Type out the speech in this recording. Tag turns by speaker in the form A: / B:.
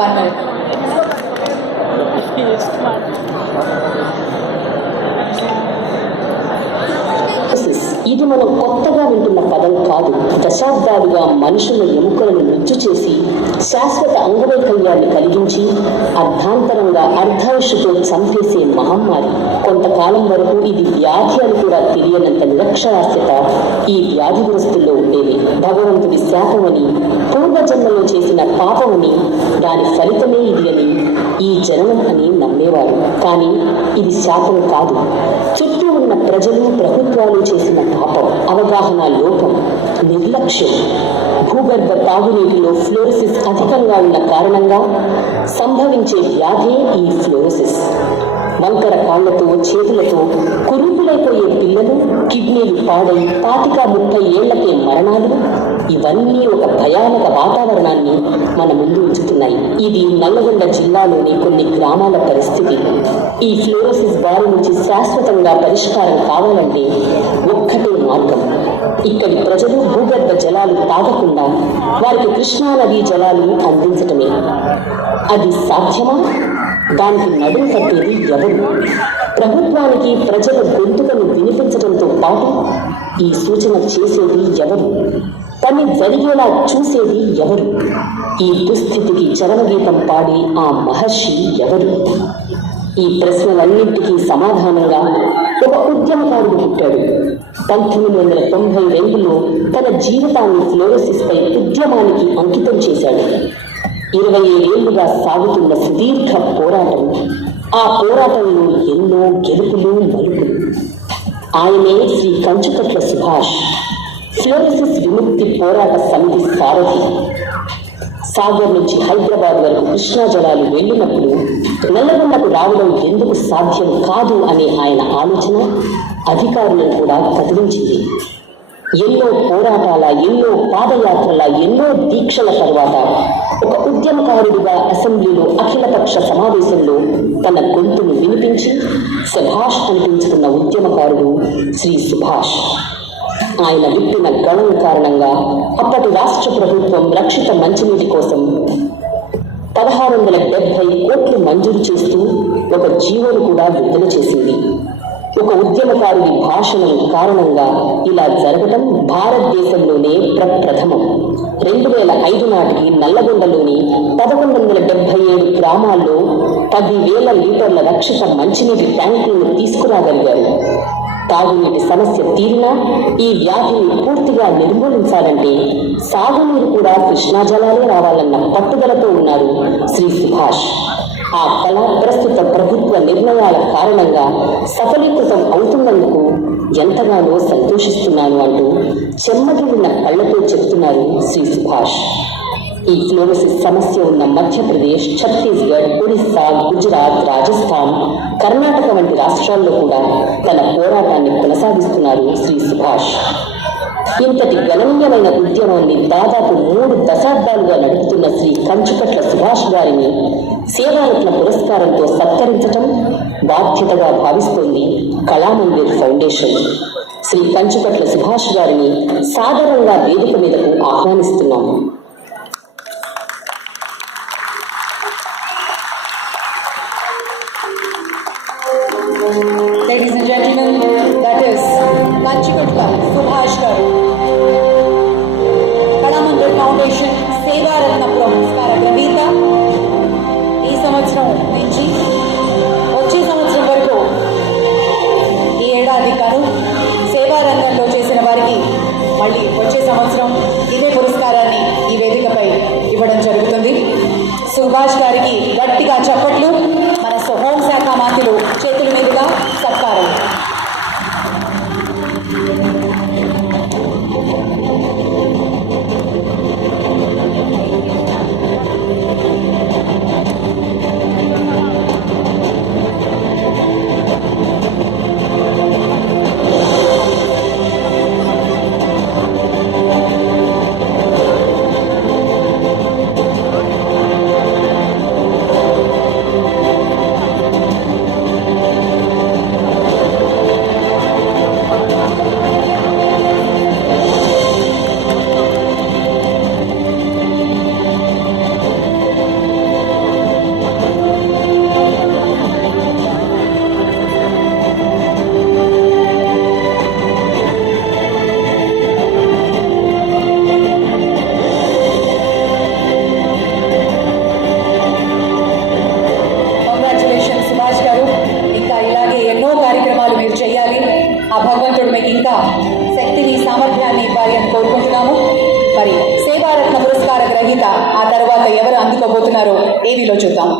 A: One
B: ఇది మనం కొత్తగా వింటున్న. దశాబ్దాలుగా మనుషుల ఎముకలను మృత్యు చేసి శాశ్వత అంగవైకల్యాన్ని కలిగించి అర్ధాంతరంగా అర్ధాయుషుతో చంపేసే మహమ్మారి. కొంతకాలం వరకు ఇది వ్యాధి అని కూడా తెలియనంత నిరక్షరాస్యత ఈ వ్యాధిగ్రస్తుల్లో ఉండేది. భగవంతుడి శాపమని పూర్వజన్మలో చేసిన పాపమని దాని ఫలితమే ఇది అని ఈ జననం అని నమ్మేవారు. కానీ ఇది శాపం కాదు. చుట్టూ ఉన్న ప్రజలు ప్రభుత్వాలు చేసిన పాపం అవగాహన లోపం నిర్లక్ష్యం భూగర్భ తాగునీటిలో ఫ్లోరోసిస్ అధికంగా ఉన్న కారణంగా సంభవించే వ్యాధే ఈ ఫ్లోరోసిస్. వంకర కాళ్ళతో చేతులతో కురుపులైపోయే పిల్లలు కిడ్నీలు పాడై పాతిక ముప్పై ఏళ్ళకే మరణాలు ఇవన్నీ ఒక భయానక వాతావరణాన్ని మన ముందు ఉంచుతున్నాయి. ఇది నల్లగొండ జిల్లాలోని కొన్ని గ్రామాల పరిస్థితి. ఈ ఫ్లోరోసిస్ బారి నుంచి శాశ్వతంగా పరిష్కారం కావాలంటే ఒక్కటే మార్గం. ఇక్కడి ప్రజలు భూగర్భ జలాలు తాగకుండా వారికి కృష్ణా నదీ జలాలు అందించటమే. అది సాధ్యమా? దానికి నడుము కట్టేది ఎవరు? ప్రభుత్వానికి ప్రజల గొంతుకను వినిపించడంతో పాటు ఈ సూచన చేసేది ఎవరు? తను జరిగేలా చూసేది ఎవరు? ఈ దుస్థితికి చరణగీతం పాడే ఆ మహర్షి ఎవరు? ఈ ప్రశ్నలన్నింటికీ సమాధానంగా ఒక ఉద్యమకారుడు పుట్టాడు. పంతొమ్మిది వందల తొంభై రెండులో తన జీవితాన్ని ఫ్లోరోసిస్ పై ఉద్యమానికి అంకితం చేశాడు. ఇరవై ఏళ్ళుగా సాగుతున్న సుదీర్ఘ పోరాటం ఆ పోరాటంలో ఎన్నో గెలుపులు మలుపులు. ఆయనే శ్రీ కంచుకట్ల సుభాష్. ఫ్లోరోసిస్ విముక్తి పోరాట సమితి సారథి. సాగర్ నుంచి హైదరాబాద్ వరకు కృష్ణా జలాలు వెళ్ళినప్పుడు నల్లగొండకు రావడం ఎందుకు సాధ్యం కాదు అనే ఆయన ఆలోచన అధికారులను కూడా కదిలించింది. ఎన్నో పోరాటాల ఎన్నో పాదయాత్రల ఎన్నో దీక్షల తర్వాత ఒక ఉద్యమకారుడిగా అసెంబ్లీలో అఖిలపక్ష సమావేశంలో తన గొంతును వినిపించి సుభాష్ అనిపించుకున్న ఉద్యమకారుడు శ్రీ సుభాష్. ఆయన విప్పిన గణం కారణంగా అప్పటి రాష్ట్ర ప్రభుత్వం రక్షిత మంచినీటి కోసం పదహారు వందల డెబ్బై కోట్లు మంజూరు చేస్తూ ఒక జీవోను కూడా విడుదల చేసింది. ఒక ఉద్యమకారుడి భాషణం కారణంగా ఇలా జరగడం భారతదేశంలోనే ప్రప్రథమం. రెండు వేల ఐదు నాటికి నల్లగొండలోని పదకొండు వందల డెబ్బై ఏడు గ్రామాల్లో పదివేల లీటర్ల రక్షిత మంచినీటి ట్యాంకులను తీసుకురాగలిగారు. తాగునీటి సమస్య తీరినా ఈ వ్యాధిని పూర్తిగా నిర్మూలించాలంటే సాగునీరు కూడా కృష్ణా జలాలే రావాలన్న పట్టుదలతో ఉన్నారు శ్రీ సుభాష్. ఆ కళ ప్రస్తుత ప్రభుత్వ నిర్ణయాల కారణంగా సఫలీకృతం అవుతున్నందుకు ఎంతగానో సంతోషిస్తున్నాను అంటూ చెమ్మగిలిన కళ్ళతో చెప్తున్నారు శ్రీ సుభాష్. ఈ ఫ్లోరోసిస్ సమస్య ఉన్న మధ్యప్రదేశ్ ఛత్తీస్గఢ్ ఒడిస్సా గుజరాత్ రాజస్థాన్ కర్ణాటక వంటి రాష్ట్రాల్లో కూడా తన పోరాటాన్ని కొనసాగిస్తున్నారు శ్రీ సుభాష్. ఇంతటి గణనీయమైన ఉద్యమాన్ని దాదాపు మూడు దశాబ్దాలుగా నడుపుతున్న శ్రీ కంచుపట్ల సుభాష్ గారిని సేవారత్న పురస్కారంతో సత్కరించటం బాధ్యతగా భావిస్తోంది కళామందిర్ ఫౌండేషన్. శ్రీ కంచుపట్ల సుభాష్ గారిని సాధారణంగా వేదిక మీదకు ఆహ్వానిస్తున్నాము
A: సేవారత్న ఇంకా శక్తిని సామర్థ్యాన్ని ఇవ్వాలి అని కోరుకుంటున్నాము. మరి సేవారత్న పురస్కార గ్రహీత ఆ తర్వాత ఎవరు అందుకోబోతున్నారో ఏవిలో చూద్దాము